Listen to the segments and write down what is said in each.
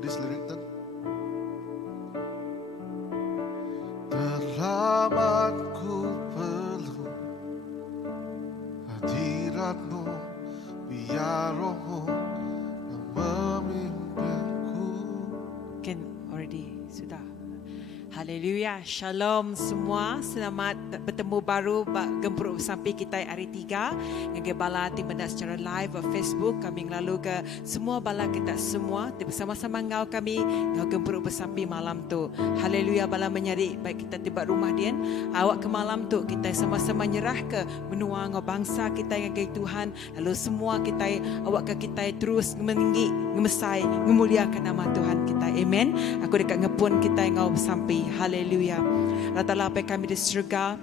this lyric then? Terlambat ku perlu hadiratmu, biar rohmu yang memimpinku. Can already sudah. Haleluya, shalom semua. Selamat bertemu baru gempuruk sampai kita hari 3 dengan bala tim benda secara live di Facebook. Kami lalu ke semua bala kita semua bersama-sama ngau kami ngau gempuruk bersampai malam tu. Haleluya, bala menyari baik kita tiba rumah dia. Awak ke malam tu kita sama-sama nyerah ke menua ngau bangsa kita dengan Tuhan. Lalu semua kita awak ke kita terus meninggi, ngemesai, memuliakan nama Tuhan kita. Amen. Aku dekat ngepun kita ngau sampai. Haleluya. Ratalah apa kami di surga.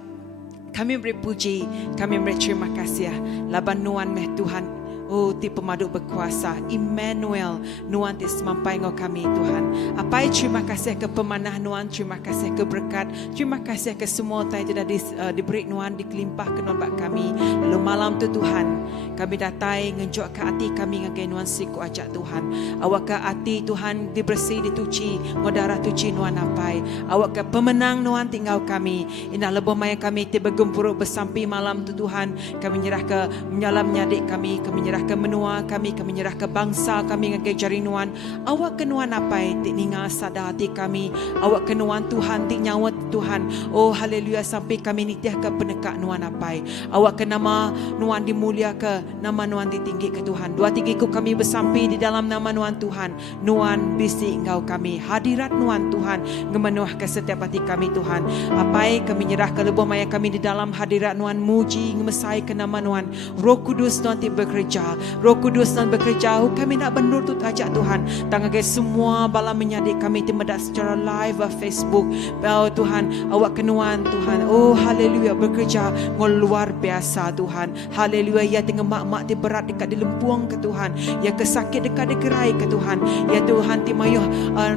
Kami beri puji, kami beri terima kasih. Laban nuan meh Tuhan. Oh, ti pemaduk berkuasa, Emmanuel, nuan ti semampai ngau kami Tuhan. Apai terima kasih ke pemanah nuan, terima kasih ke berkat, terima kasih ke semua tai tidak diberi nuan dikelimpah ke nuan kami. Lalu malam tu Tuhan, kami datai ngenjok ke hati kami ngagai nuan siku ajak Tuhan. Awak ke hati Tuhan dibersih, dituci, ngodara tuci nuan apai. Awak ke pemenang nuan tinggal kami. Indah lebih maya kami tiba gempuruk bersampai malam tu Tuhan. Kami nyerah ke menyalam nyadik kami nyerah ke menua kami nyerah ke bangsa kami ngagai jari nuan. Awak ke nuan apai ti ninga sada hati kami. Awak ke nuan Tuhan ti nyawa Tuhan. Oh haleluya, sampai kami nitiah ke penekak nuan apai. Awak ke nama nuan dimulia ke nama nuan ditinggi ke Tuhan. 2-3 ku kami bersampai di dalam nama nuan Tuhan. Nuan bisi engkau kami. Hadirat nuan Tuhan ngemenuh ke setiap hati kami Tuhan. Apai kami nyerah ke lebih maya kami di dalam hadirat nuan, muji ngemesai ke nama nuan. Roh Kudus nuan ti bekerja. Roh Kudus nuan bekerja. Kami nak bernurut ajak Tuhan. Tangan semua bala menyadik kami timedak secara live Facebook. Oh Tuhan, awak kenuan Tuhan. Oh haleluya, bekerja luar biasa Tuhan. Haleluya, ya tengah mak-mak ti berat dekat di lempuang ke Tuhan. Ya kesakit dekat di gerai ke Tuhan. Ya Tuhan ti mayuh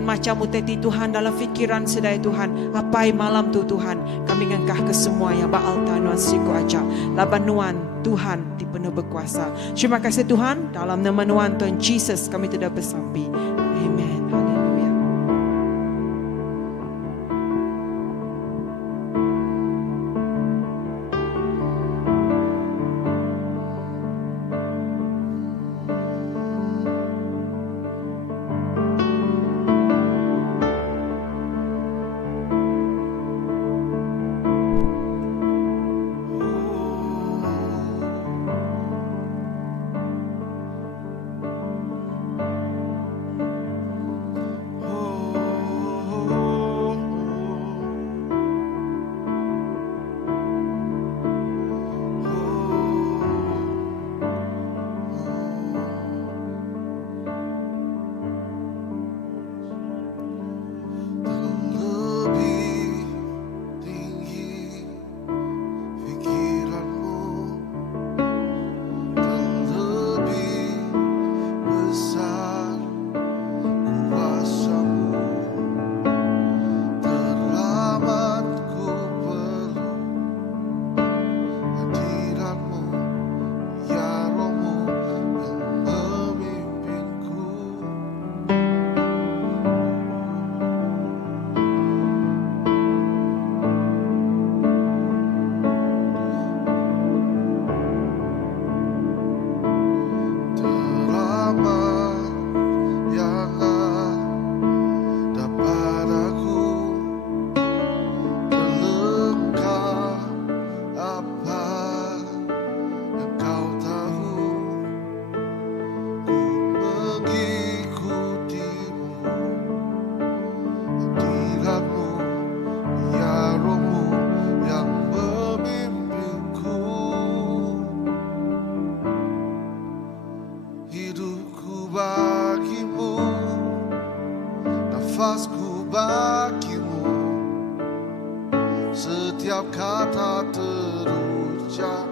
macam uteti Tuhan dalam fikiran sedai Tuhan. Apai malam tu Tuhan, kami ngangkah ke semua yang baalta nuan siku ajak. Laban nuan Tuhan di penuh berkuasa. Terima kasih Tuhan, dalam nama nuan Tuhan Jesus kami tidak bersampai. Amen. Haleluya. nafasku bagimu, setiap kata terucap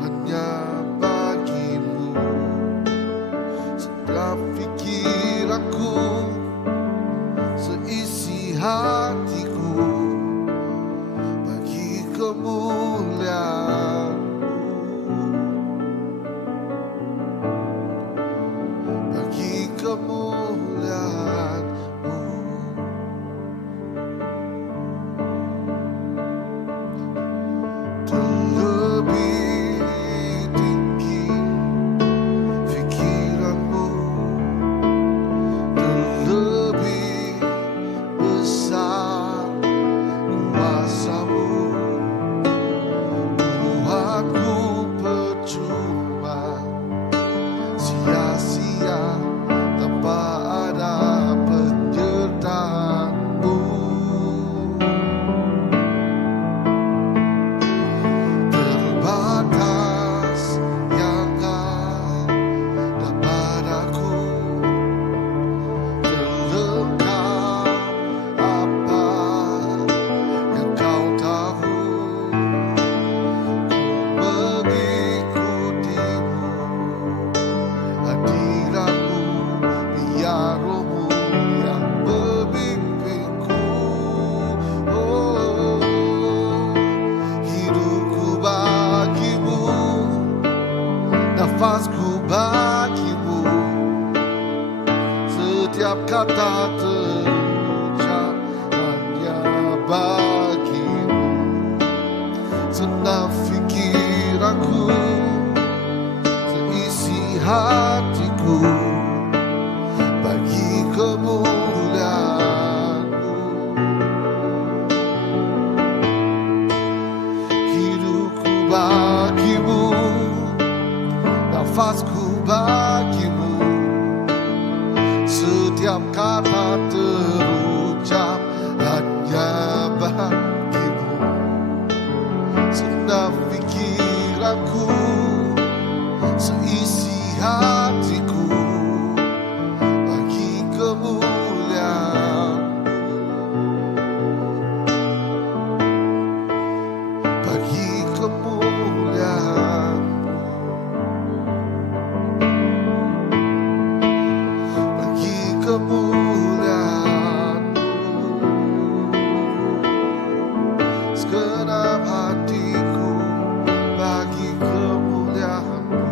hanya bagimu, setiap pikiranku, seisi hatiku bagi kemuliaan-Mu, bagi kemuliaan. kuasamu, buatku percuma, sia-sia tanpa ada penyertaanmu. Terbatas yang ada padaku, terlengkap apa yang kau tahu. Ku mengikutimu, hadiratmu, biar rohmu yang membimbingku. Oh, hidupku bagimu, nafasku bagimu, setiap kata terucap hanya bagimu. Senang pikiranku, seisi hatiku, bagi kemuliaan-Mu. Hidupku bagimu, nafasku bagimu, setiap kata terucap hanya bagimu. Senang pikiranku, seisi hatiku, bagi kemuliaan-Mu, bagi kemuliaan-Mu, bagi kemuliaan-Mu. Segenap hatiku bagi kemuliaan-Mu.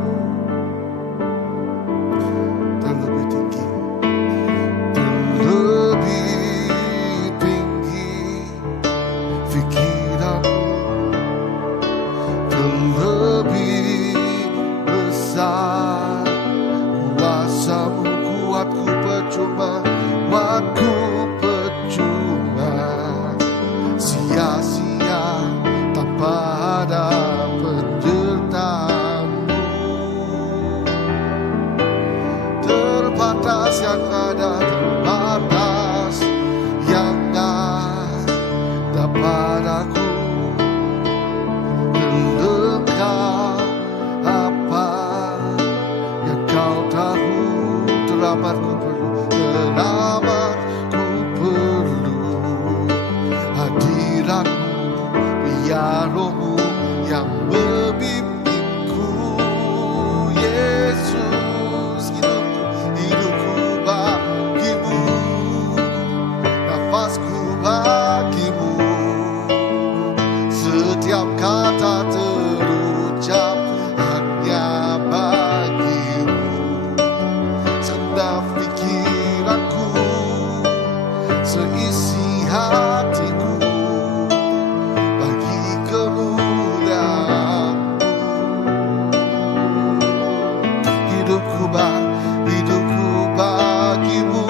Terlebih tinggi, terlebih tinggi pikiranmu, terlebih besar kuasamu. Kuatku percuma, kuatku percuma, sia-sia tanpa ada penyertaanmu. Terbatas yang ada, terbatas yang ada padaku, terlengkap apa yang kau tahu. Teramatku perlu, teramatku perlu hadiratmu, biar rohmu yang membimbingku. Yesus, hidupku bagimu, nafasku bagimu, setiap kata terucap hanya bagimu. Senang pikiranku, seisi hatiku, bagi kemuliaan-Mu. Hidupku bagimu,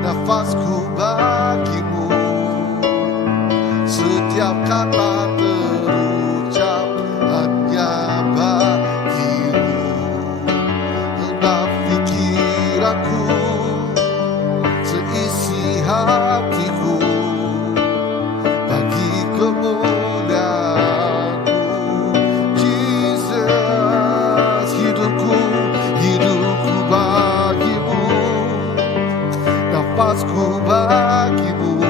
nafasku bagimu, setiap kata terucap hanya bagimu. Senang pikiranku, seisi hatiku, bagi kemuliaan-Mu. Jesus, hidupku bagimu, nafasku bagimu,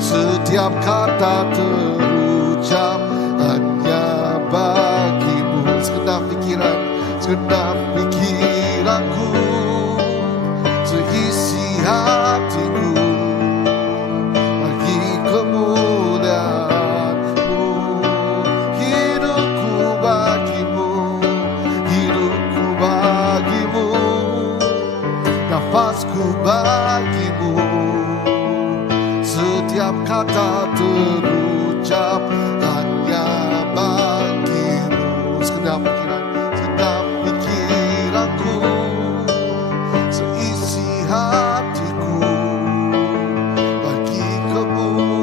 setiap kata terucap hanya bagimu. Segenap pikiranku, seisi hatiku, bagi kemuliaan-Mu. Hidupku bagimu, nafasku bagimu, setiap kata terucap hanya bagimu. Segenap pikiranku, seisi hatiku, bagi kemuliaan-Mu.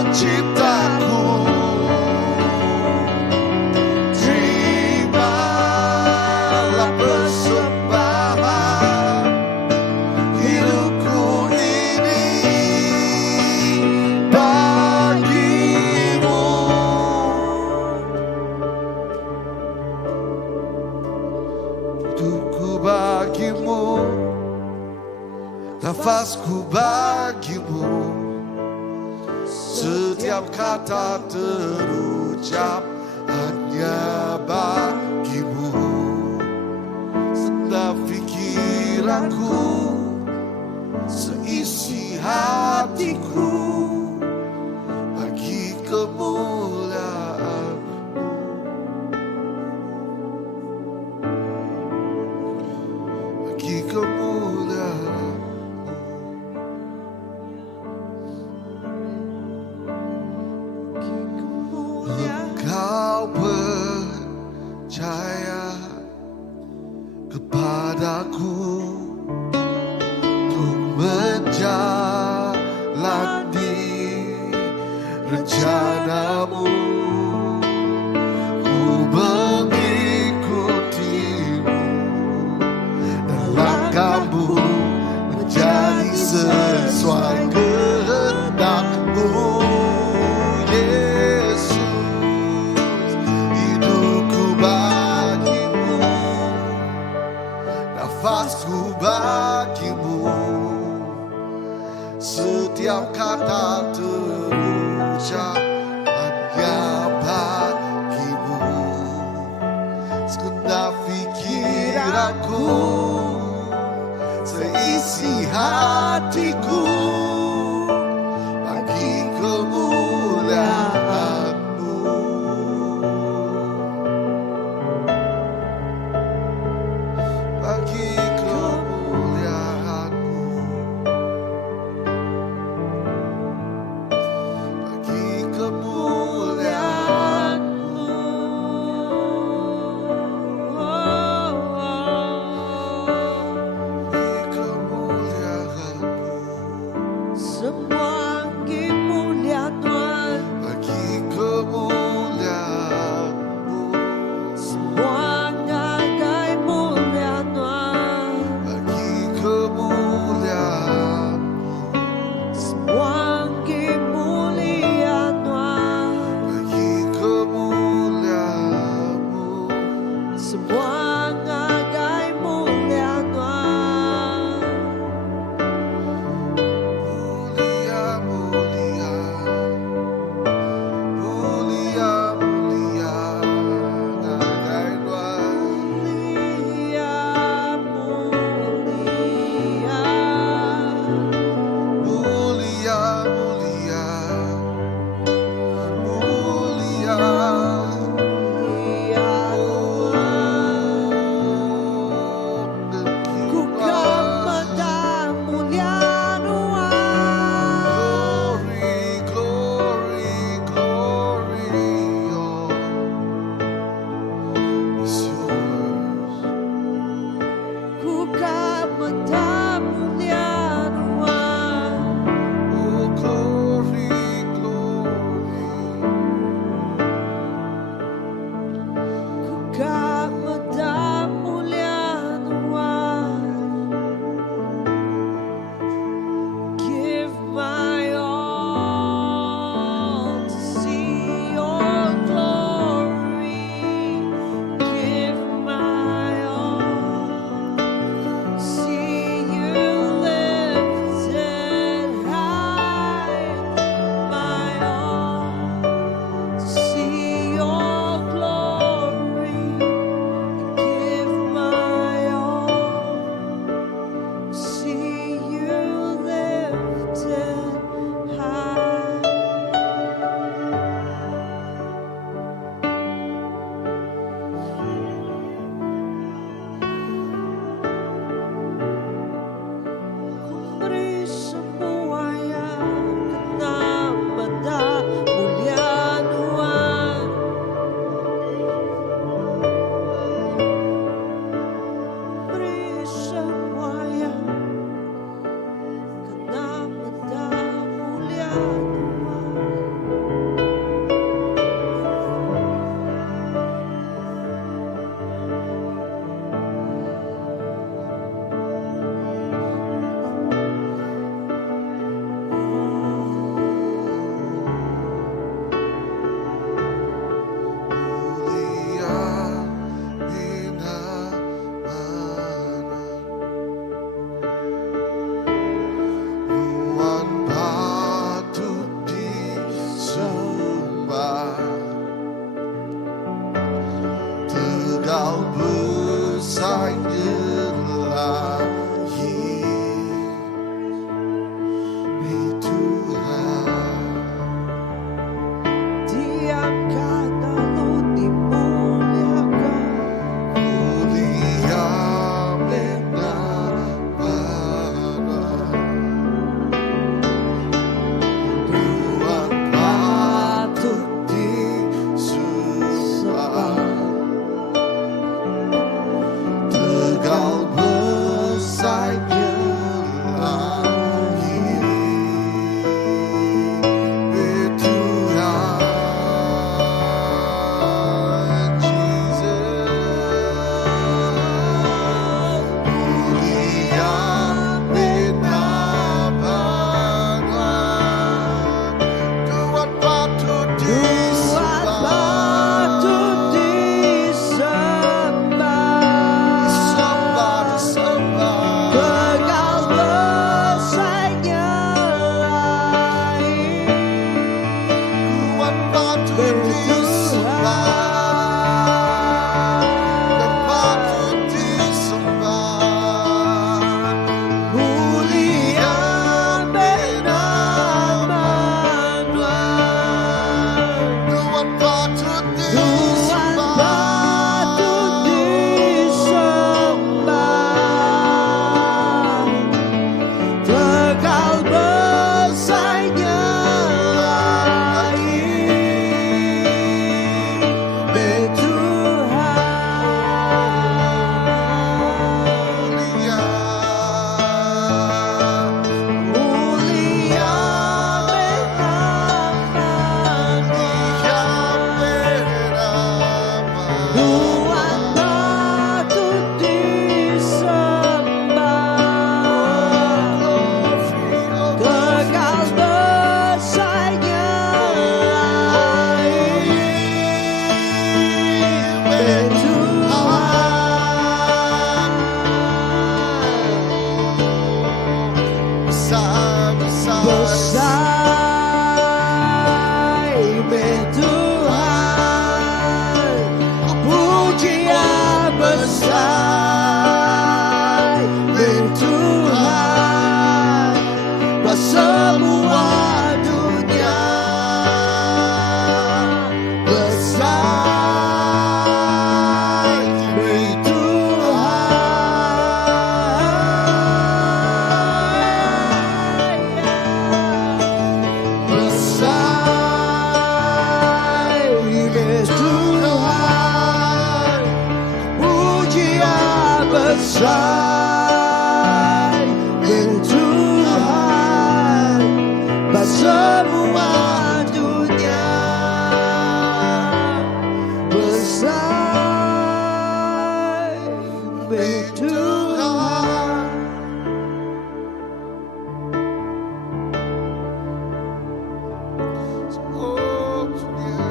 penciptaku. Terimalah persembahan hidupku ini bagimu. Hidupku bagimu, nafasku bagimu, setiap kata terucap hanya bagimu. Segenap pikiranku, seisi hatiku, bagi kemuliaan-Mu, bagi kemuliaan. Engkau percaya kepadaku untuk menjalani rencana-Mu. Ku mengikutimu dan langkah-Mu menjadi sesuai kehendak-Mu. Nafasku bagimu, setiap kata terucap hanya bagimu. Segenap pikiranku, seisi hatiku, bagi kemuliaan-Mu, bagi kemuliaan-Mu, bagi kemuliaan-Mu, bagi kemuliaan-Mu. Semua kemuliaan Tuhan, Bagi kemuliaan-Mu, semua kemuliaan Tuhan, bagi kemuliaan-Mu, semua kemuliaan Tuhan, bagi kemuliaan-Mu, semua kemuliaan Tuhan, mulia-Mu semua dunia bersaing bagi Tuhan, bersaing bagi Tuhan, pujian bersaing bagi Tuhan, bagi semua dunia bersaing bagi Tuhan. Oh dunia,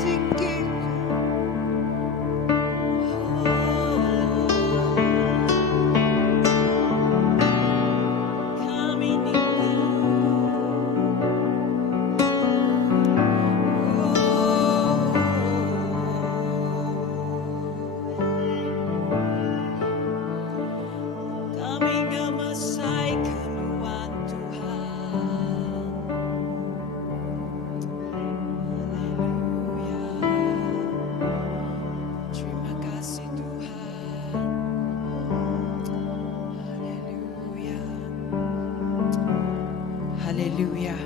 Tinggi Kami Kami gemasai kemuliaan Tuhan. Haleluya. Terima kasih Tuhan. Haleluya. Haleluya.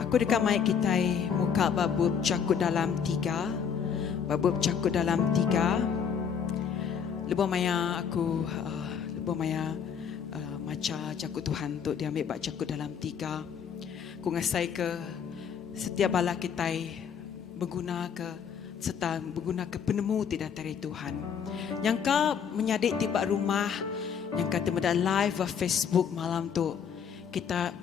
Aku dekat mic kita muka babub cakut dalam 3. Babub cakut dalam 3. Lebih maya aku lebih maya maca cakut Tuhan untuk diambil bab cakut dalam 3. Aku ngasai ke setiap bala kita berguna ke serta berguna ke penemu tidak dari Tuhan. Yang kau menyadik tiba rumah, yang kata pada live di Facebook malam tu kita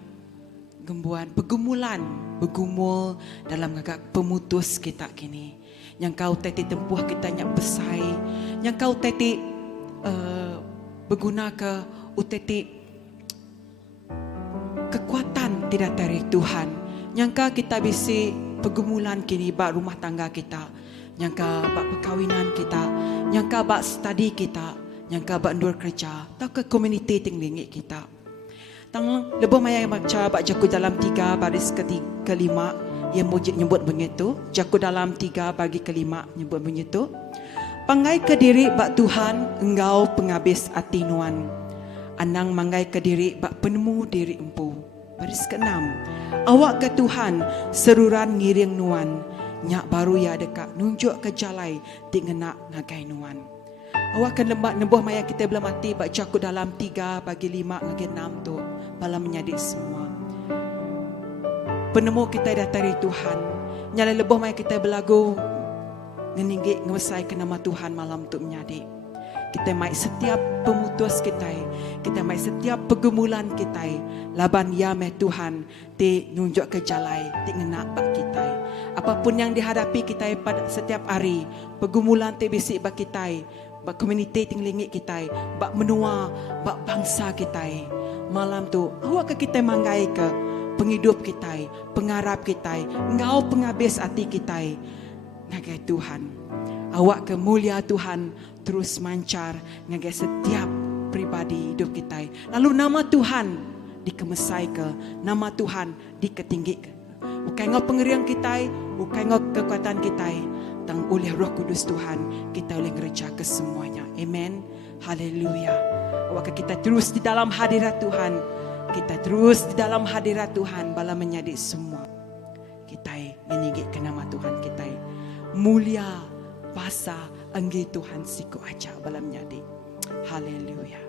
gembuan bergumul dalam agak pemutus kita kini. Yang kau teti tempuh kita nyak besai, yang kau teti berguna ke uteti kekuatan tidak dari Tuhan. Yang kau kita bisi pergumulan kini bak rumah tangga kita, yang kau bak perkawinan kita, yang kau bak study kita, yang kau bak ndur kerja, atau ke komuniti tinggi kita. Tang lebih maya baca bak jaku dalam 3 baris kelima yang nyebut begitu. Jaku dalam 3 bagi kelima nyebut begitu. Pangai ke diri bak Tuhan engkau penghabis hati nuan. Anang manggai ke diri bak penemu diri empu. Baris ke-6. Awak ke Tuhan seruran ngiring nuan. Nyak baru ya dekat nunjuk ke jalai di ngenak ngagai nuan. Awak akan lembak nembuh maya kita belum mati bak jaku dalam 3 bagi 5 ngagai 6 tu. Bala menyadik semua. Penemu kita dari Tuhan. Nyala lebih maya kita berlagu ngeninggi ngesai ke nama Tuhan malam tu menyadik. Kita mai setiap pemutus kita, kita mai setiap pergumulan kita, laban ya meh Tuhan ti nunjuk ke jalai, ti ngenak bak kita. Apapun yang dihadapi kita pada setiap hari, pergumulan ti bisik bak kita, bak komuniti tinglingi kita, bak menua, bak bangsa kita. Malam tu awak ke kita manggai ke penghidup kita, pengharap kita, engkau penghabis hati kita. Ngagai Tuhan, awak ke mulia Tuhan terus mancar ngagai setiap pribadi hidup kita. Lalu nama Tuhan dikemesai ke, nama Tuhan diketinggi ke. Bukan ngau pengerian kita, bukan ngau kekuatan kita, tang oleh Roh Kudus Tuhan kita oleh ngereja ke semuanya. Amen. Haleluya. Awak kita terus di dalam hadirat Tuhan. Kita terus di dalam hadirat Tuhan bala menyadik semua. Kita meninggi ke nama Tuhan kita. Mulia basa anggi Tuhan siku aja bala menyadik. Haleluya.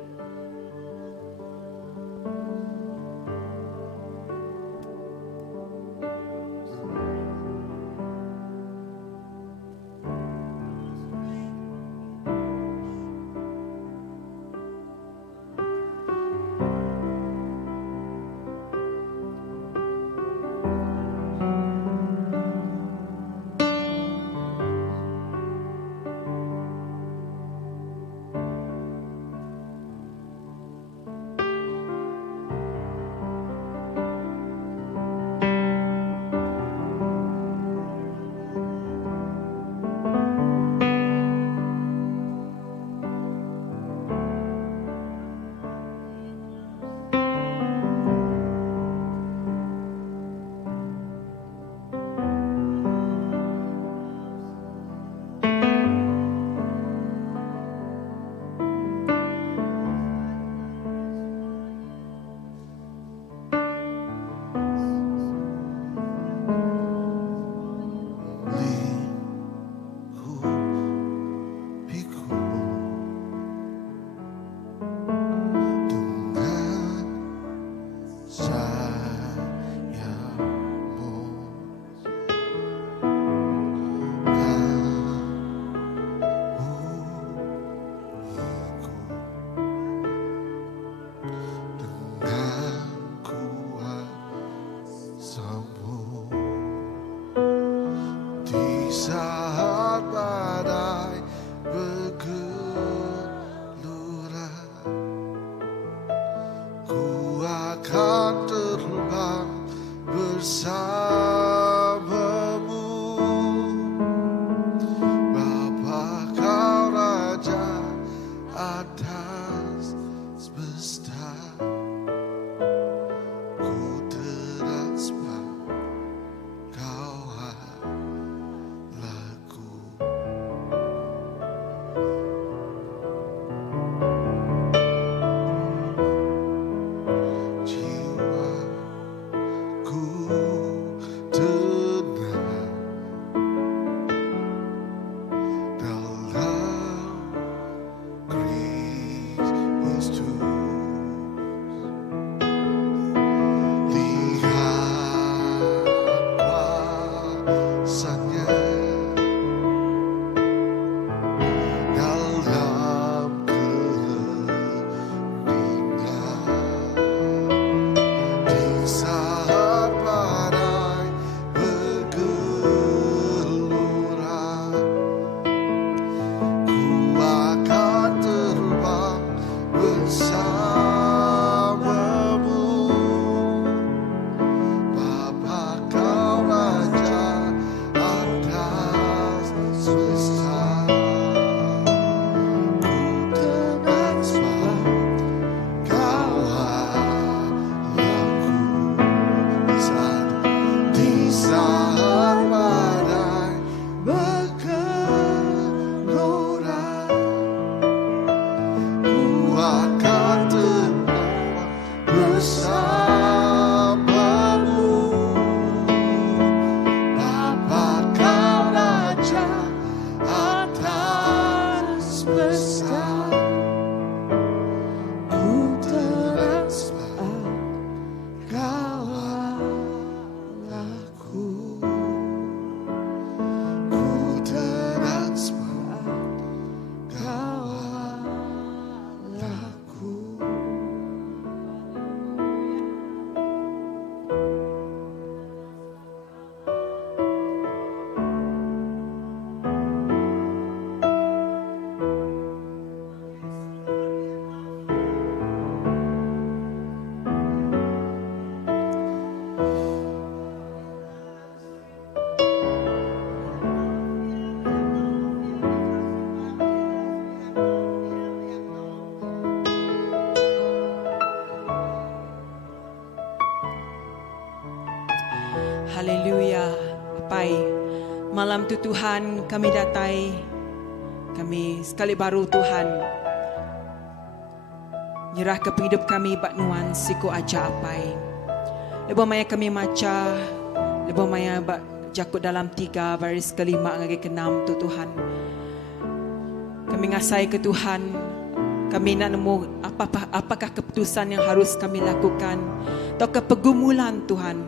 malam tu Tuhan, kami datai, kami sekali baru Tuhan, nyerah ke hidup kami bak nuan siku aja apai. Lebo maya kami maca, lebo maya bak jakut dalam 3 baris kelima ngagi ke-6 tu Tuhan. Kami ngasai ke Tuhan, kami nak nemu apakah keputusan yang harus kami lakukan. Ataukah pergumulan Tuhan,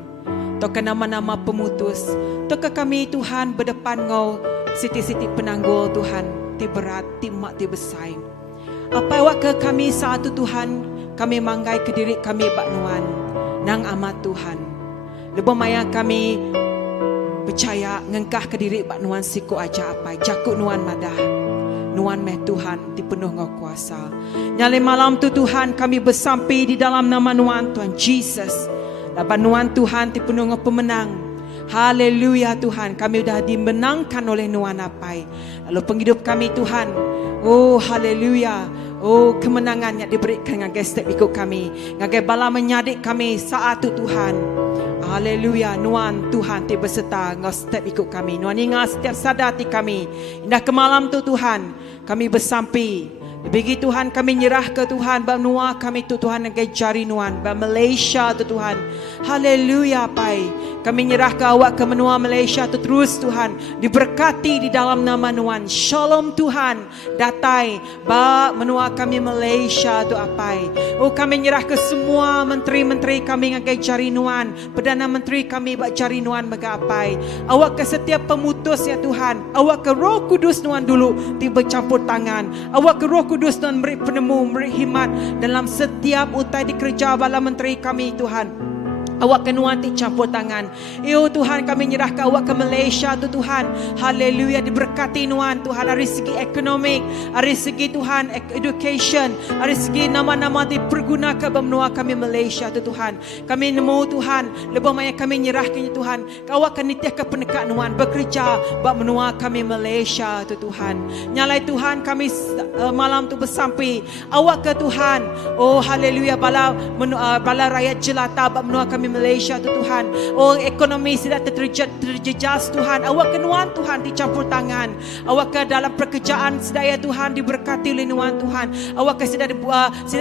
ataukah nama-nama pemutus, ataukah kami Tuhan berdepan Ngau siti-siti penanggul Tuhan, ti berat, ti mak, ti besai. Apa awak ke kami saat itu Tuhan, kami manggai ke diri kami bak nuan, nang amat Tuhan. Lebih maya kami percaya ngengkah ke diri bak nuan siku aja apa, jakut nuan madah. Nuan meh Tuhan dipenuh Ngau kuasa. Nyali malam tu Tuhan kami bersampai di dalam nama Nuan Tuhan Jesus. Laban Nuan Tuhan dipenuh Ngau pemenang. Haleluya Tuhan, kami dah dimenangkan oleh Nuan Apai. Lalu penghidup kami Tuhan, oh haleluya. Oh kemenangan yang diberikan ngagai setiap ikut kami, ngagai bala menyadik kami saat tu Tuhan. Haleluya, Nuan Tuhan ti berserta Ngau setiap ikut kami. Nuan ingat setiap sadar ti kami. Indah ke malam tu Tuhan, kami bersampai. Bagi Tuhan kami nyerah ke Tuhan, benua kami tu Tuhan ngagai jari Nuan, Malaysia tu Tuhan. Haleluya Pai. Kami nyerah ke awak ke menua Malaysia tu terus Tuhan, diberkati di dalam nama Nuan. Shalom Tuhan, datai ba menua kami Malaysia tu apai. Oh kami nyerah ke semua menteri-menteri kami ngagai jari Nuan, Perdana Menteri kami bak jari Nuan megapai. Awak ke setiap pemutus ya Tuhan, awak ke Roh Kudus Nuan dulu tiba campur tangan. Awak ke Roh Kudus Tuhan beri penemu, beri hikmat dalam setiap utai di kerja bala menteri kami Tuhan. Awak kenuan ti campur tangan. Ya Tuhan kami nyerah ke awak ke Malaysia tu Tuhan. Haleluya, diberkati Nuan Tuhan dari segi ekonomi, dari segi Tuhan education, dari segi nama-nama dipergunakan benua kami Malaysia tu Tuhan. Kami nemu Tuhan, lebih banyak kami nyerahkan Tuhan. Awak akan nitiah ke penekat Nuan bekerja bak menua kami Malaysia tu Tuhan. Nyalai Tuhan kami malam tu bersampai. Awak ke Tuhan. Oh haleluya, bala rakyat jelata bak menua kami Malaysia tu Tuhan. Oh ekonomi tidak terjejas Tuhan. Awak ke Nuan Tuhan dicampur tangan. Awak ke dalam pekerjaan sedaya Tuhan diberkati oleh Nuan Tuhan. Awak ke tidak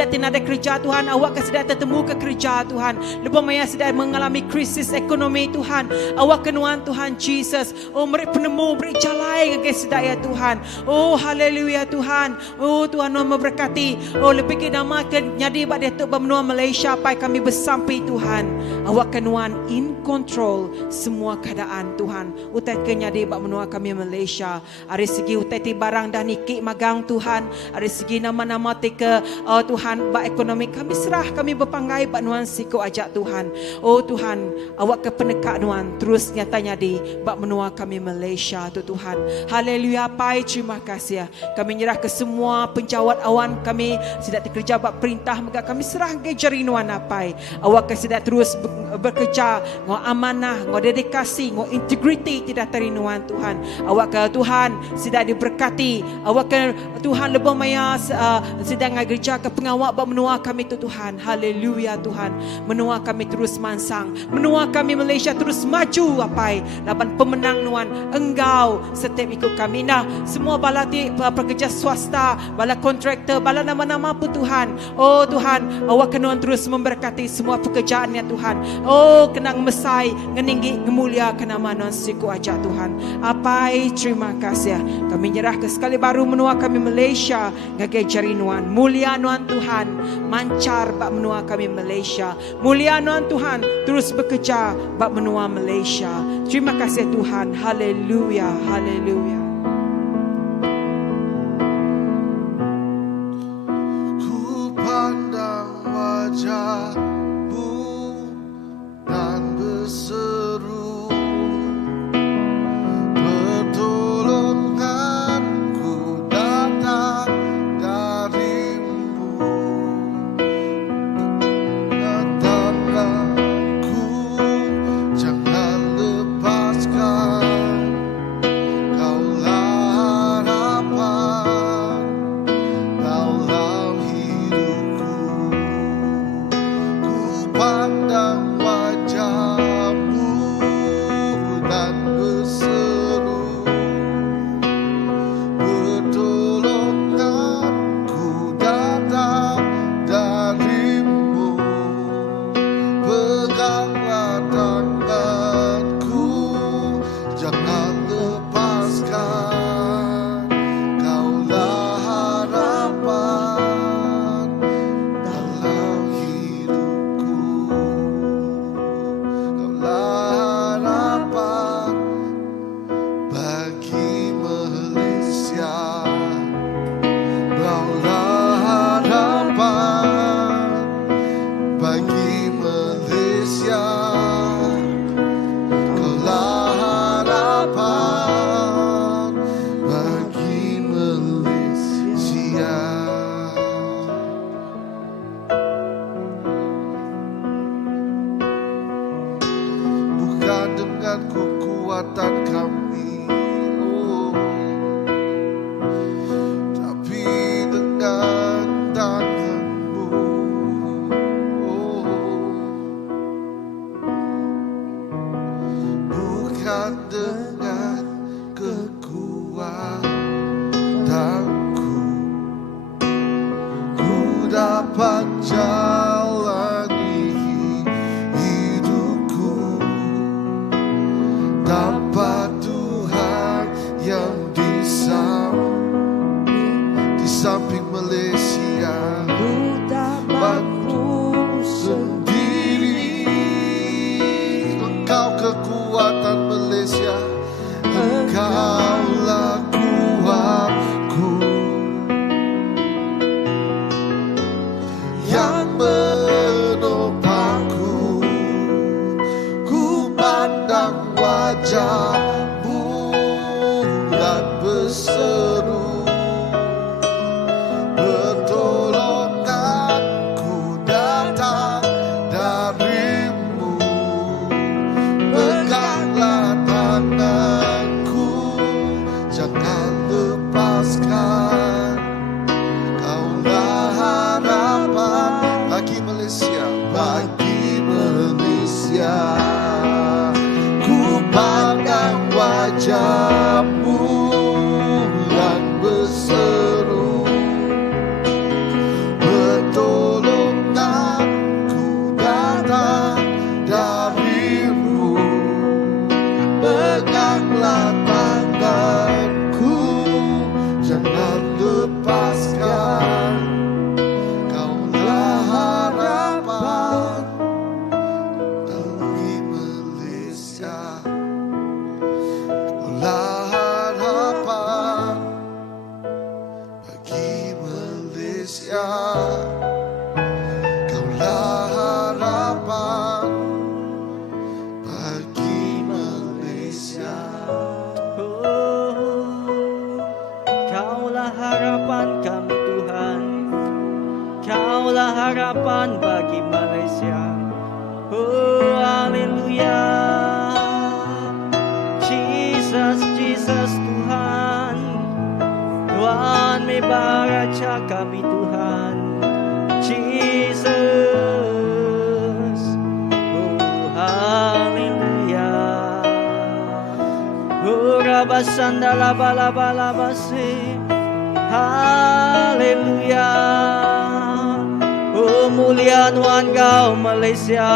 ada kerja Tuhan. Awak ke tidak tertemu ke kerja Tuhan. Lebih maya sedang mengalami krisis ekonomi Tuhan. Awak ke Nuan Tuhan Jesus. Oh beri penemu, beri jalai ke sedaya Tuhan. Oh haleluya Tuhan. Oh Tuhan memberkati. Oh lebih ke nama ke nyadi bak Datuk Benua Malaysia pai kami bersampai Tuhan. Awak kenuan in control semua keadaan Tuhan. Utai kenyadi bak menua kami Malaysia. Dari segi utai ti barang dah nikik magang Tuhan. Dari segi nama-nama ti ke Tuhan bak ekonomi kami serah, kami berpanggai bak nuan siku ajak Tuhan. Oh Tuhan, awak ke penekak nuan terus nyatanya di bak menua kami Malaysia tu Tuhan. Haleluya Pai, terima kasih. Kami nyerah ke semua penjawat awan kami sidak dikerja bak perintah maka kami serah ke jari nuan apai. Awak ke sidak terus bekerja ngau amanah, ngau dedikasi, ngau integriti tidak terinuan Tuhan. Awak ke Tuhan sidak diberkati. Awak ke Tuhan lebih maya sedang kerja ke pengawal bak menua kami tu Tuhan. Haleluya Tuhan. Menua kami terus mansang. Menua kami Malaysia terus maju apai. Lapan pemenang nuan Engkau setiap ikut kami. Nah, semua bala pekerja swasta, bala kontraktor, bala nama-nama pun Tuhan. Oh Tuhan, awak kenuan terus memberkati semua pekerjaannya Tuhan. Oh kenang mesai, ngeninggi, ngemulia ke nama non siku aja Tuhan. Apai terima kasih. Kami nyerah ke sekali baru menua kami Malaysia. Ngagai jari nuan. Mulia nuan Tuhan. Mancar bak menua kami Malaysia. Mulia nuan Tuhan. Terus bekerja bak menua Malaysia. Terima kasih Tuhan. Haleluya. Haleluya. Ku pandang wajahmu dan berseru, pertolonganku datang darimu. Datanglah ku, jangan lepaskan. Kaulah datangku, ku dapat jalani hidupku tanpa Tuhan yang di samping Malaysia. Ku tak mampu Sendiri Engkau kekuatan Malaysia, Engkaulah kuatku yang menopangku. Ku pandang wajah-Mu dan berseru, pertolonganku datang dari-Mu. Peganglah tanganku, jangan lepaskan. Kaulah harapan bagi Malaysia, bagi Malaysia. Ku pandang wajah-Mu dan berseru, pertolonganku datang dari-Mu. Peganglah tanganku, jangan lepaskan. Kaulah harapan bagi Malaysia. Kaulah harapan bagi Malaysia. Kaulah harapan bagi Malaysia. Kaulah harapan kami Tuhan, Kaulah harapan bagi Malaysia. Oh haleluya, Jesus, Jesus Tuhan, Tuhan membaraca kami Tuhan, Jesus. Oh haleluya. Oh rabasanda laba laba laba se. Haleluya. Oh mulia Tuhan Kau Malaysia,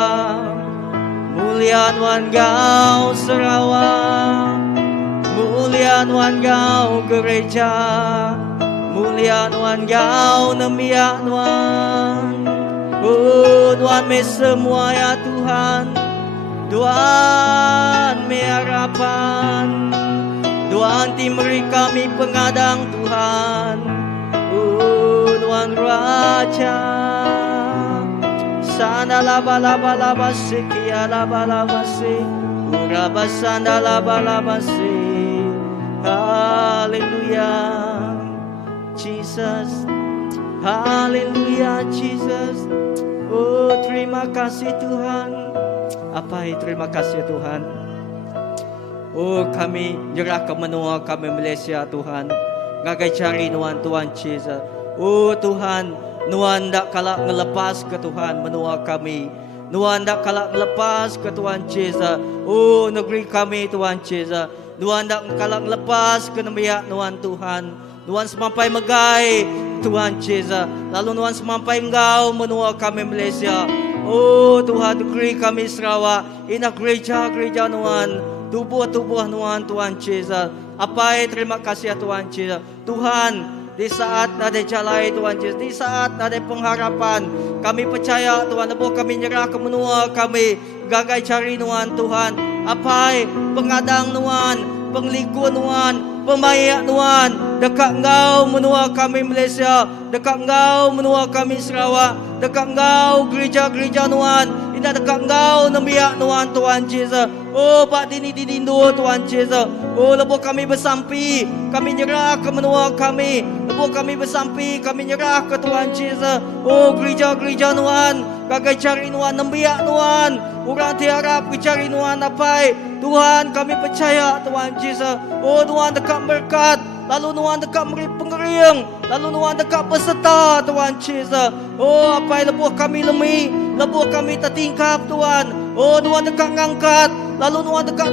mulia Tuhan Kau Sarawak, mulia Tuhan Kau gereja, mulia Tuhan Kau nemiak Tuhan. Oh Tuhan me semua ya Tuhan, Tuhan me harapan, Tuhan timri kami pengadang Tuhan. Oh Tuhan Raja, sana laba laba laba sekia laba laba se, uraba sana laba laba se. Haleluya, Jesus. Haleluya, Jesus. Oh terima kasih Tuhan. Apa terima kasih Tuhan. Oh kami nyerahkan menua kami Malaysia Tuhan. Ngagai cari Tuhan Tuhan Jesus. Oh Tuhan, Tuhan tak kalak ngelepas ke Tuhan menua kami. Tuhan tak kalak ngelepas ke Tuhan Jesus. Oh negeri kami Tuhan Jesus. Tuhan tak kalak ngelepas ke nemiak Tuhan Tuhan. Tuhan semampai megai Tuhan Jesus. Lalu Tuhan semampai Engkau menua kami Malaysia. Oh Tuhan negeri kami Sarawak. Ina gereja-gereja Tuhan. Tubuh-tubuh Tuhan Tuhan Jesus. Apa terima kasih Tuhan Jesus. Tuhan, di saat ada jalai Tuhan Jesus, di saat ada pengharapan, kami percaya Tuhan, lepas kami nyerah ke menua kami, gagai cari Tuhan Tuhan. Apa pengadang Tuhan, pengliku Tuhan, pemayak Tuhan, dekat Engkau menua kami Malaysia, dekat Engkau menua kami Sarawak, dekat Engkau gereja-gereja Tuhan, ini dekat Engkau nemiak Tuhan Tuhan Jesus. Oh Pak dini dinindu Tuhan Jesus. Oh lepas kami bersampi, kami nyerah ke menua kami. Lepas kami bersampi, kami nyerah ke Tuhan Jesus. Oh gereja-gereja Tuhan, gagai cari Tuhan, nembiak Tuhan. Orang tiarap cari Tuhan apa? Tuhan kami percaya Tuhan Jesus. Oh Tuhan dekat berkat, lalu Tuhan dekat beri pengering, lalu Tuhan dekat berserta Tuhan Jesus. Oh apa lepas kami lemih, lepas kami tertingkap Tuhan. Oh Tuhan dekat ngangkat, lalu Tuhan dekat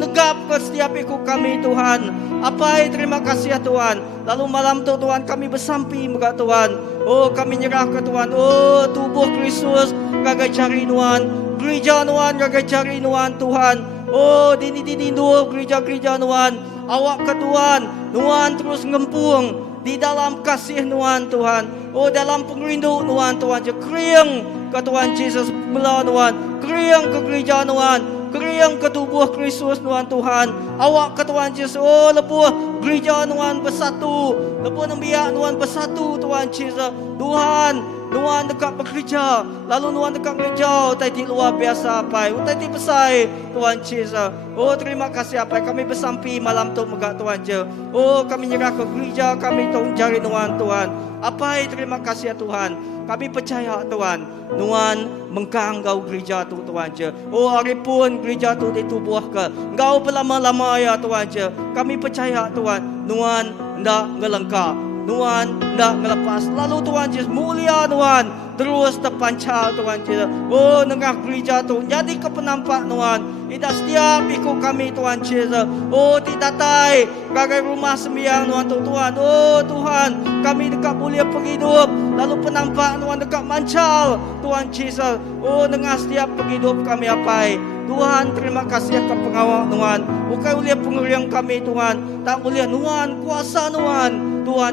negap ke setiap ikut kami Tuhan. Apai terima kasih ya Tuhan. Lalu malam tu Tuhan kami bersampi muka Tuhan. Oh kami nyerah ke Tuhan. Oh tubuh Kristus gagai cari Tuhan. Gereja Tuhan gagai cari Tuhan. Oh dini gereja-gereja Tuhan. Awak ke Tuhan terus ngempung di dalam kasih Tuhan. Oh dalam pengrindu Tuhan je kering ke Tuhan Yesus bela Tuhan, kering ke gereja Tuhan, kering ke tubuh Kristus Tuhan. Awak ke Tuhan Yesus, oh lebuh gereja Tuhan bersatu, lebuh nembiak Tuhan bersatu Tuhan Yesus. Tuhan dekat bekerja, lalu Tuhan dekat gereja, tadi luar biasa apa, tadi besar Tuhan Yesus. Oh terima kasih apa, kami bersampi malam tu megak Tuhan je. Oh kami nyerah ke gereja, kami tolong cari Tuhan. Apa terima kasih ya Tuhan. Kami percaya Tuhan mengkanggau gereja tu Tuhan je. Oh hari pun gereja tu ditubuh ke, engkau berlama-lama ya Tuhan je. Kami percaya Tuhan hendak ngelengkap, hendak ngelepas. Lalu Tuhan Yesus mulia Tuhan, terus terpancar Tuhan Yesus. Oh nengah gereja tu jadi kepenampak Tuhan. Tidak setiap ikut kami Tuhan Yesus. Oh tidak tai gagai rumah sembiang Tuhan. Oh Tuhan kami dekat boleh penghidup, lalu penampak Tuhan dekat mancal Tuhan Yesus. Oh nengah setiap penghidup kami apai Tuhan terima kasih akan pengawal Tuhan. Bukan boleh pengeriang kami Tuhan, tak boleh Tuhan kuasa Tuhan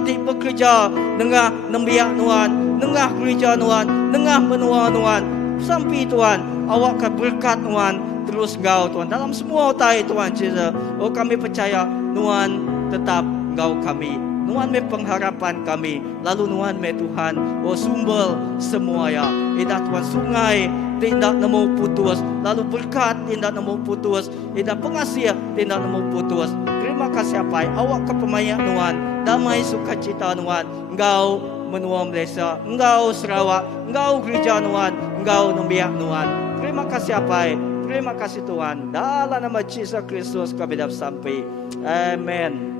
di bekerja nengah nembiak Tuhan, nengah gereja Tuhan, nengah menua Tuhan. Sampai Tuhan awak akan berkat Tuhan terus engkau Tuhan dalam semua utai Tuhan Yesus. Oh kami percaya Tuhan tetap engkau kami. Tuhan me pengharapan kami. Lalu Tuhan me Tuhan oh sumber semua ya. Ida Tuhan sungai tidak nemu putus. Lalu berkat tidak nemu putus. Ida pengasih tidak nemu putus. Terima kasih apa awak kepemaya Tuhan. Damai sukacita Tuhan. Engkau menua Malaysia, engkau Sarawak, engkau gereja Tuhan, engkau nembiak Tuhan. Terima kasih apa terima kasih Tuhan. Dalam nama Yesus Kristus kami dapat sampai. Amen.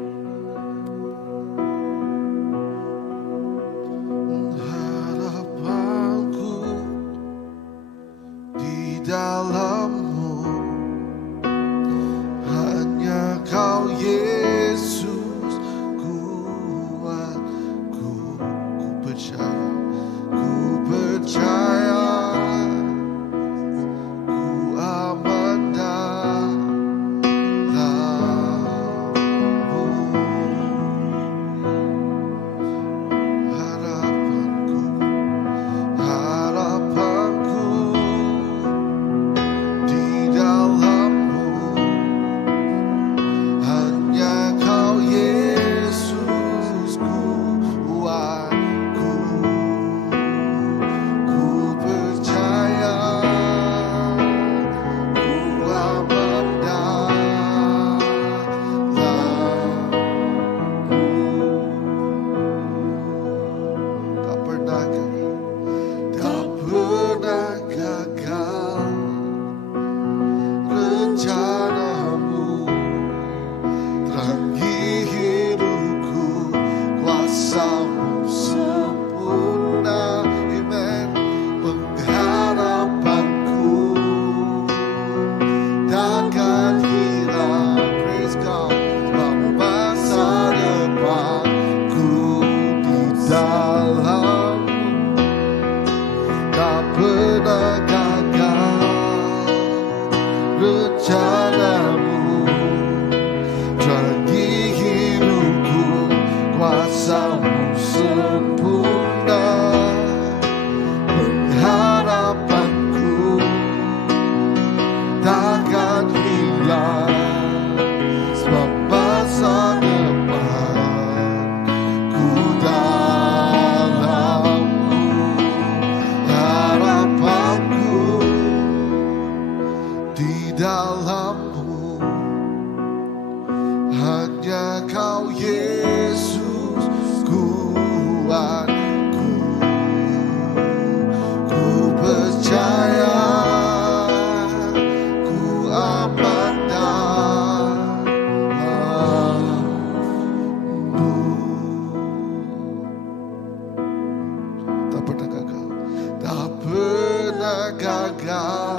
Harapanku di dalam-Mu, hanya Kau Yesus kuatku. Ku percaya, ku aman dalam-Mu. Harapanku di dalam-Mu, hanya Kau Yesus kuatku. Ku percaya, ku aman dalam-Mu. Tak pernah gagal rencana-Mu, terangi hidupku, kuasa-Mu sempurna. Amen. Pengharapanku takkan hilang. Praise God. Sebab masa depanku di dalam-Mu. Tak pernah gagal rencana-Mu, terangi hidupku, kuasa-Mu sempurna. Pengharapanku takkan hilang, sebab masa depanku dalam-Mu. Harapanku di dalam-Mu, hanya Kau Yesus kuatku. Ku percaya, ku aman dalam-Mu. Tak pernah gagal, tak pernah gagal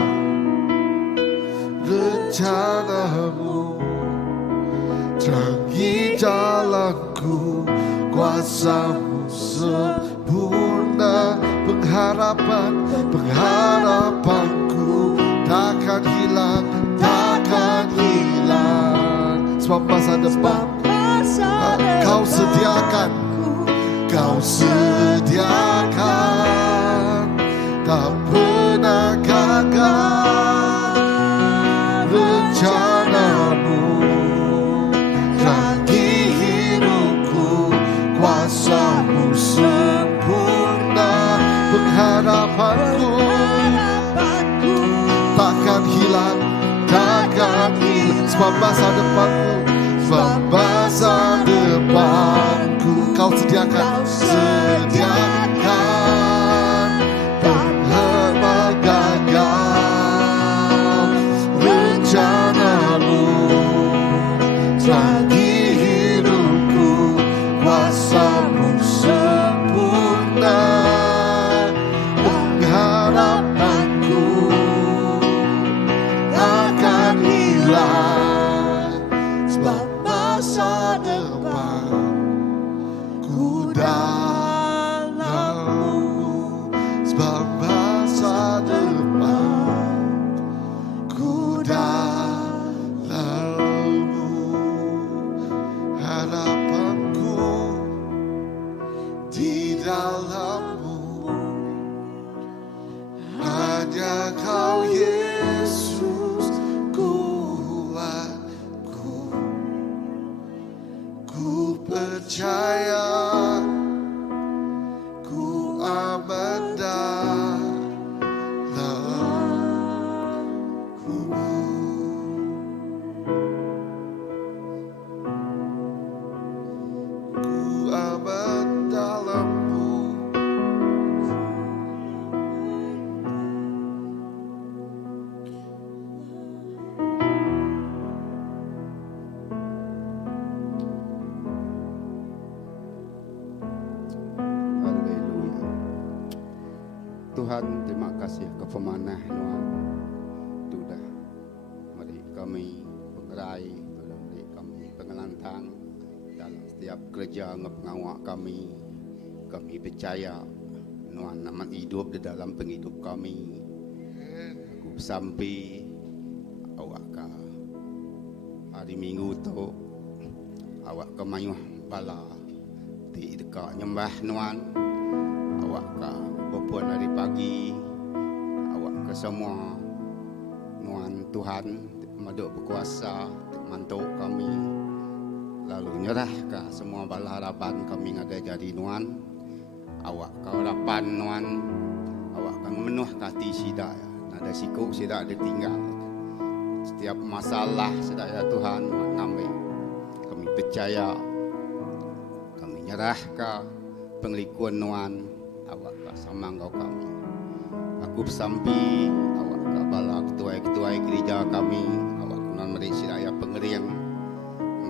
rencanamu, terangi jalanku, kuasamu sempurna. Pengharapanku takkan hilang, takkan hilang. Sebab masa depan Kau sediakan, Kau sediakan, tak pernah gagal rencanamu. Terangi hidupku, kuasamu sempurna. Pengharapanku takkan hilang, takkan hilang. Sebab masa depanku, sebab masa depanku Kau sediakan, sediakan, pernah gagal rencanamu. Terangi hidupku, kuasamu sempurna. Pengharapanku takkan hilang, sebab masa depan ku dalammu. Sebab masa depan ku dalammu. Harapanku di dalammu, hanya Kau Yesus kuatku. Ku percaya, ku aman dalammu. Ku aman dalammu. Haleluya. Tuhan, terima kasih kepemanah Tuhan. Sudah mari kami pengerai, sudah mari kami pengelantang dalam setiap kerja ngawak kami. Kami percaya Tuhan amat hidup di dalam penghidup kami. Aku sampai awak ke hari Minggu tu awak ke mayuh bala di dekat nyembah Tuhan. Awak ke berpuan hari pagi, awak ke semua Tuhan maduk berkuasa mantuk kami, lalu nyerah ke semua bala harapan kami ada jadi Tuhan. Awak ke harapan Tuhan, awak akan memenuh hati sida, ada sikuk sida ada tinggal. Setiap masalah sida ya Tuhan nambah. Kami percaya, kami nyerah ke penglikuan Tuhan. Awak ke samang kau kami. Aku sampai awak ke bala ketua-ketua gereja kami. Awak kenan meri sidaya pengeriang.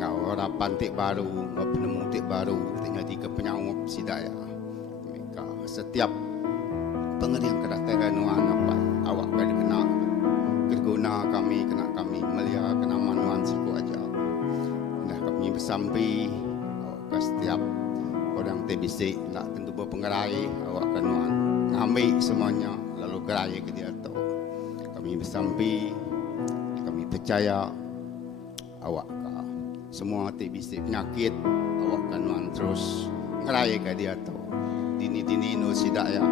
Ngau harapan tik baru, ngau penemu tik baru. Terjadi ke penyawab sidaya. Mereka setiap pengeriang kedatangan Tuhan apa awak kena kena berguna kami, kena kami melia kena manuan siku aja. Dah kami bersampai awak ke setiap orang TBC nak tentu berpengerai awak kenuan ngambil semuanya lalu gerai ke dia tu. Kami bersampai, kami percaya awak ke semua TBC penyakit awak kenuan terus gerai ke dia tu. Dini-dini nu sidak ya,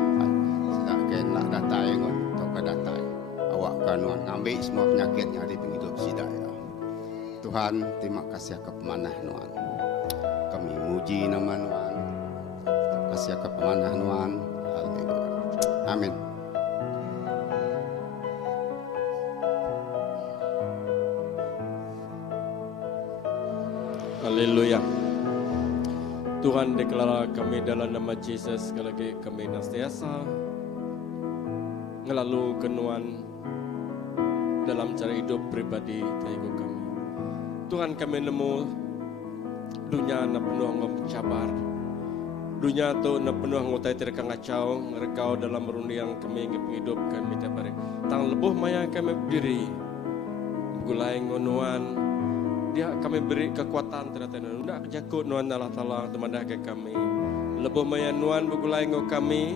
sidak ke nak datai ngon atau ke datai awak kenuan ngambil semua penyakit yang ada di hidup sidak ya. Tuhan, terima kasih kepemanah Tuhan. Kami muji nama Tuhan. Kasih kepemanah Tuhan. Haleluya. Amin. Haleluya. Tuhan deklara kami dalam nama Yesus sekali lagi kami senantiasa ngelalu kenuan dalam cara hidup pribadi taiku kami. Tuhan kami nemu dunia na penuh mencabar. Dunia tu na penuh ngotai terkang ngacau, ngerekau dalam merunding kami hidup kami tiap hari. Tang lebuh maya kami berdiri, begulai ngonuan. Dia kami beri kekuatan terhadap Nuan. Nak jakut Nuan Allah Ta'ala temandah ke kami. Lebih maya Nuan begulai ngo kami.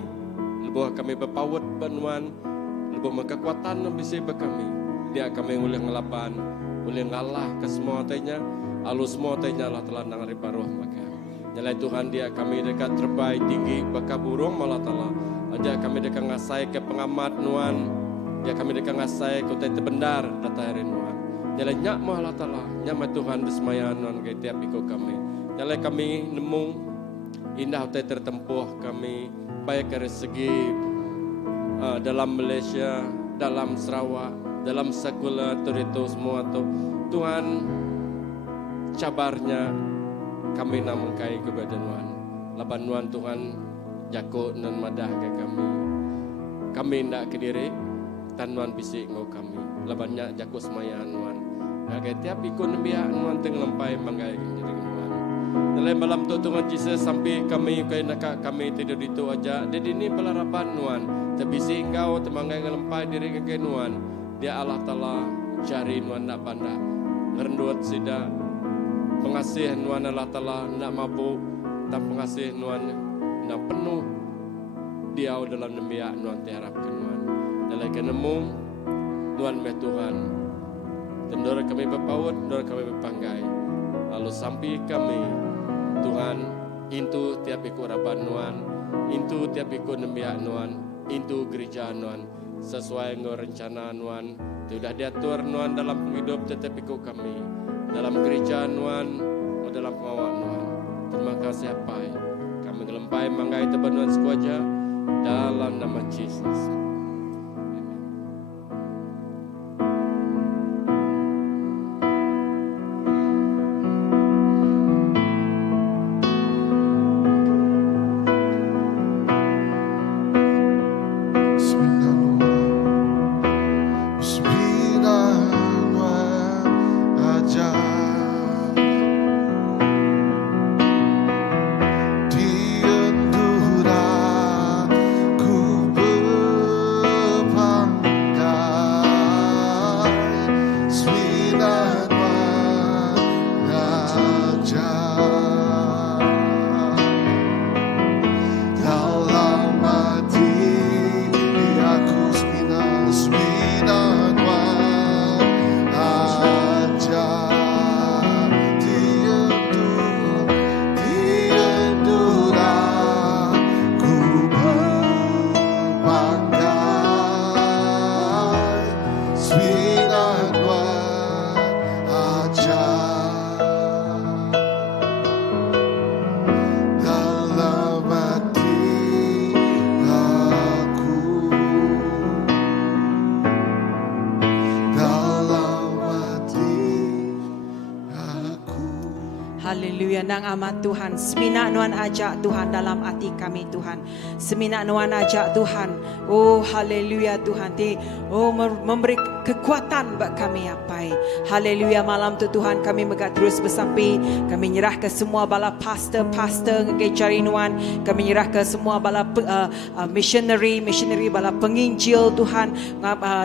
Lebih kami berpawat Nuan. Lebih kekuatan yang bisa kami. Dia kami boleh ngelapan. Boleh ngalah ke semua tanya. Alus semua tanya Allah Ta'ala nang hari paruh maka. Nyalai Tuhan dia kami dekat terbaik tinggi baka burung Allah Ta'ala. Dia kami dekat ngasai ke pengamat Nuan. Ya kami dekat ngasai kau tak terbenar data hari Nuan. Nyalai nyak mo Allah Ta'ala. Nyak Tuhan bersemaya Nuan ke tiap ikut kami. Nyalai kami nemu indah tak tertempuh kami. Baik dari segi dalam Malaysia, dalam Sarawak, dalam sekolah itu semua tu Tuhan cabarnya kami namungkai kepada Nuan. Laban Nuan Tuhan jakut dan madah ke kami. Kami ndak kediri tan Nuan bisik ngau kami. Labannya jakut semaya Nuan. Agai tiap ikut biak Nuan teng lempai manggai jadi Nuan. Dalam malam tu Tuhan Yesus sampai kami kai nak kami tidur itu aja. Jadi ini pelarapan Nuan. Terbisik engkau temanggai ngelempai diri ke Nuan. Dia Allah Ta'ala cari Nuan nak pandai. Ngerendut sida pengasih Nuan Allah Ta'ala nak mabuk dan pengasih Nuan nak penuh dia dalam nembiak Nuan diharapkan Nuan. Dalam kenemu Nuan meh Tuhan. Tendor kami berpaut, tendor kami berpanggai. Lalu sampai kami Tuhan itu tiap ikut raban Nuan, itu tiap ikut nembiak Nuan, itu gereja Nuan sesuai dengan rencana Nuan. Sudah diatur Nuan dalam hidup tetap ikut kami. Dalam gereja Nuan, dalam pengawal Nuan. Terima kasih Pai. Kami ngelempai manggai teban Nuan sekuaja dalam nama Yesus. Haleluya, nang amat Tuhan. Semina Nuan ajak Tuhan dalam hati kami Tuhan. Semina Nuan ajak Tuhan. Oh haleluya Tuhan. Oh memberi kekuatan bagi kami apa. Haleluya, malam tu Tuhan kami megak terus bersampai. Kami nyerah ke semua bala pastor ngecari Nuan. Kami nyerah ke semua bala missionary bala penginjil Tuhan.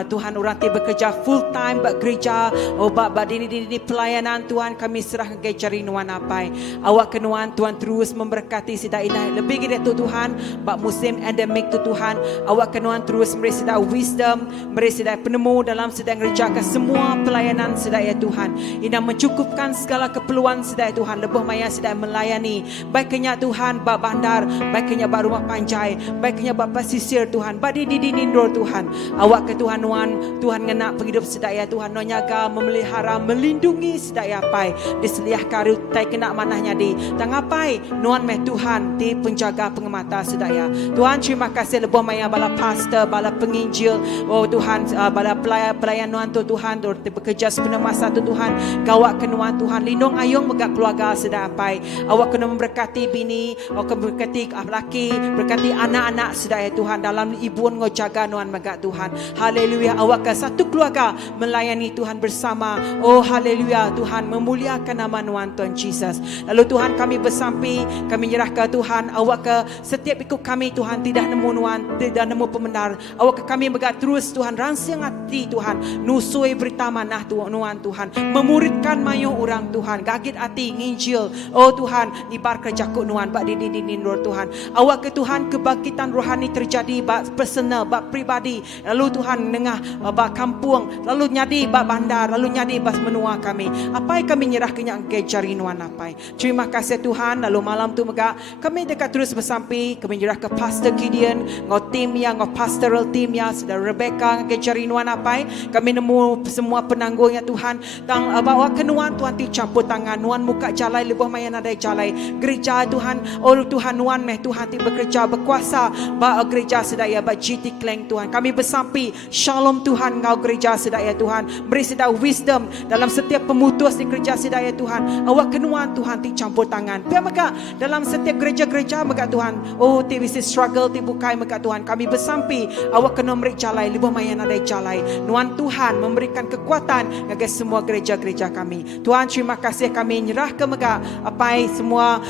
Tuhan orang bekerja full time bak gereja. Oh bak dini pelayanan Tuhan kami serah ngecari Nuan apa. Awak kenuan Tuhan terus memberkati sida indah lebih gede tu Tuhan bak musim endemik tu Tuhan. Awak kenuan terus memberi sida wisdom, memberi sida penemu dalam sedang mengerjakan semua pelayanan sedaya ya Tuhan. Ina mencukupkan segala keperluan sedaya Tuhan. Lebih maya sedaya melayani. Baiknya Tuhan bak bandar, baiknya bak rumah panjai, baiknya bak pesisir Tuhan. Bak di nindor Tuhan. Awak ke Tuhan Nuan, Tuhan ngena penghidup sedaya Tuhan. Nonyaga memelihara, melindungi sedaya pai. Diseliah karu tai kena manahnya di. Tangapai Nuan meh Tuhan di penjaga pengemata sedaya. Tuhan terima kasih lebih maya bala pastor, bala penginjil. Oh Tuhan bala pelayan Nuan tu Tuhan tu bekerja sepenuh masa tu Tuhan. Gawak ke Nuan Tuhan lindung ayung begak keluarga sedaya pai. Awak kena memberkati bini, awak kena memberkati laki, berkati anak-anak sedaya Tuhan dalam ibu ngojaga Nuan megak Tuhan. Haleluya, awak ke satu keluarga melayani Tuhan bersama. Oh haleluya, Tuhan memuliakan nama Nuan Tuhan Jesus. Lalu Tuhan kami bersampai, kami nyerah ke Tuhan. Awak ke setiap ikut kami Tuhan tidak nemu Nuan, tidak nemu pembenar. Awak ke kami megak terus Tuhan rangsang hati Tuhan. Tuhan. Nusui berita manah Tuhan. Memuridkan mayu orang Tuhan. Gagit hati nginjil. Oh Tuhan, ibar kerja ku Tuhan. Bak di Tuhan. Awak ke Tuhan kebangkitan rohani terjadi bak personal, bak pribadi. Lalu Tuhan nengah bak kampung. Lalu nyadi bak bandar. Lalu nyadi bak menua kami. Apai kami nyerah kenyak ke jari nuan apai. Terima kasih Tuhan. Lalu malam tu mega kami dekat terus bersampai. Kami nyerah ke Pastor Gideon, ngau tim yang ngau pastoral tim yang saudara Rebecca ke jari nuan apai. Kami nemu semua penanggung ya Tuhan. Tang bawa kenuan Tuhan ti campur tangan. Nuan muka jalai lebih mayan ada jalai. Gereja Tuhan, oh Tuhan nuan meh Tuhan ti bekerja berkuasa. Ba gereja sedaya ba GT Klang Tuhan. Kami bersampai. Shalom Tuhan ngau gereja sedaya Tuhan. Beri sedaya wisdom dalam setiap pemutus di gereja sedaya Tuhan. Awak kenuan Tuhan ti campur tangan. Biar mega dalam setiap gereja-gereja mega Tuhan. Oh ti wisi struggle ti bukai mega Tuhan. Kami bersampai. Awak kena memberi jalai lebih mayan ada jalai. Nuan Tuhan memberikan kekuatan bagi semua gereja-gereja kami. Tuhan terima kasih kami nyerah ke mega apa semua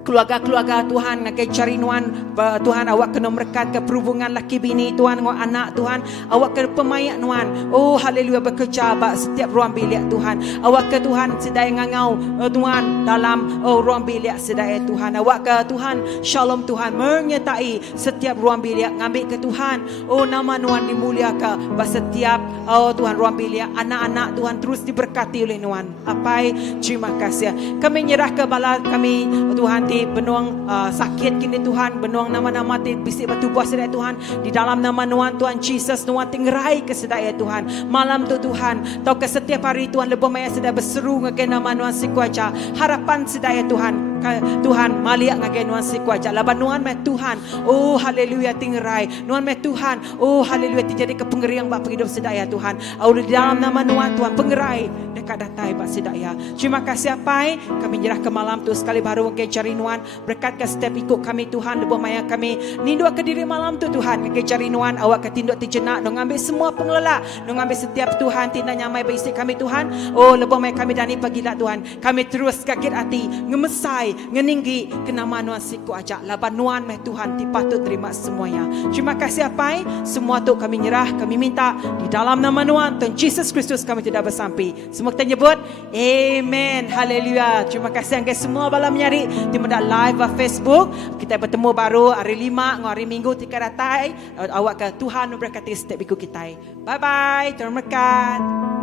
keluarga-keluarga Tuhan ngakai cari nuan Tuhan awak kena merekat ke perhubungan laki bini Tuhan ngau anak Tuhan awak ke pemayak nuan oh haleluya bekerja bak setiap ruang bilik Tuhan awak ke Tuhan sedaya ngangau Tuhan dalam ruang bilik sedaya Tuhan awak ke Tuhan shalom Tuhan menyertai setiap ruang bilik ngambil ke Tuhan oh nama nuan dimuliakan bak setiap Tuhan ruang bilik anak-anak Tuhan terus diberkati oleh nuan apai terima kasih kami nyerah ke bala kami Tuhan ti benuang sakit kini Tuhan benuang nama-nama ti bisik batu buah sedaya Tuhan di dalam nama nuan Tuhan Jesus nuan tingrai ke sedaya Tuhan malam tu Tuhan tau ke setiap hari Tuhan lebih maya sedaya berseru ngagai nama nuan si kuaca harapan sedaya Tuhan Tuhan maliak ngagai nuan si kuaca laban nuan meh Tuhan oh haleluya tingrai nuan meh Tuhan oh haleluya ti jadi kepengeriang bak hidup sedaya Tuhan au di dalam nama nuan Tuhan pengerai dekat datai bak sedaya terima kasih apai kami nyerah ke malam tu sekali baru ngagai cari nuan berkat ke setiap ikut kami Tuhan lebih maya kami nindu ke diri malam tu Tuhan ngagai cari nuan awak ke tinduk ti jenak dong ambil semua pengelola dong ambil setiap Tuhan tindak nyamai berisi kami Tuhan oh lebih maya kami dani pagilah Tuhan kami terus kaget hati ngemesai ngeninggi kenama nuan siku ajak laban nuan meh Tuhan ti patut terima semuanya terima kasih apai semua tu kami nyerah kami minta di dalam nama nuan Tuhan Yesus Kristus kami tidak bersampai semua kita nyebut amen haleluya terima kasih angkai semua bala menyari di menda live di Facebook kita bertemu baru hari 5 hari Minggu tika datai awak ke Tuhan memberkati setiap ikut kita bye bye terima kasih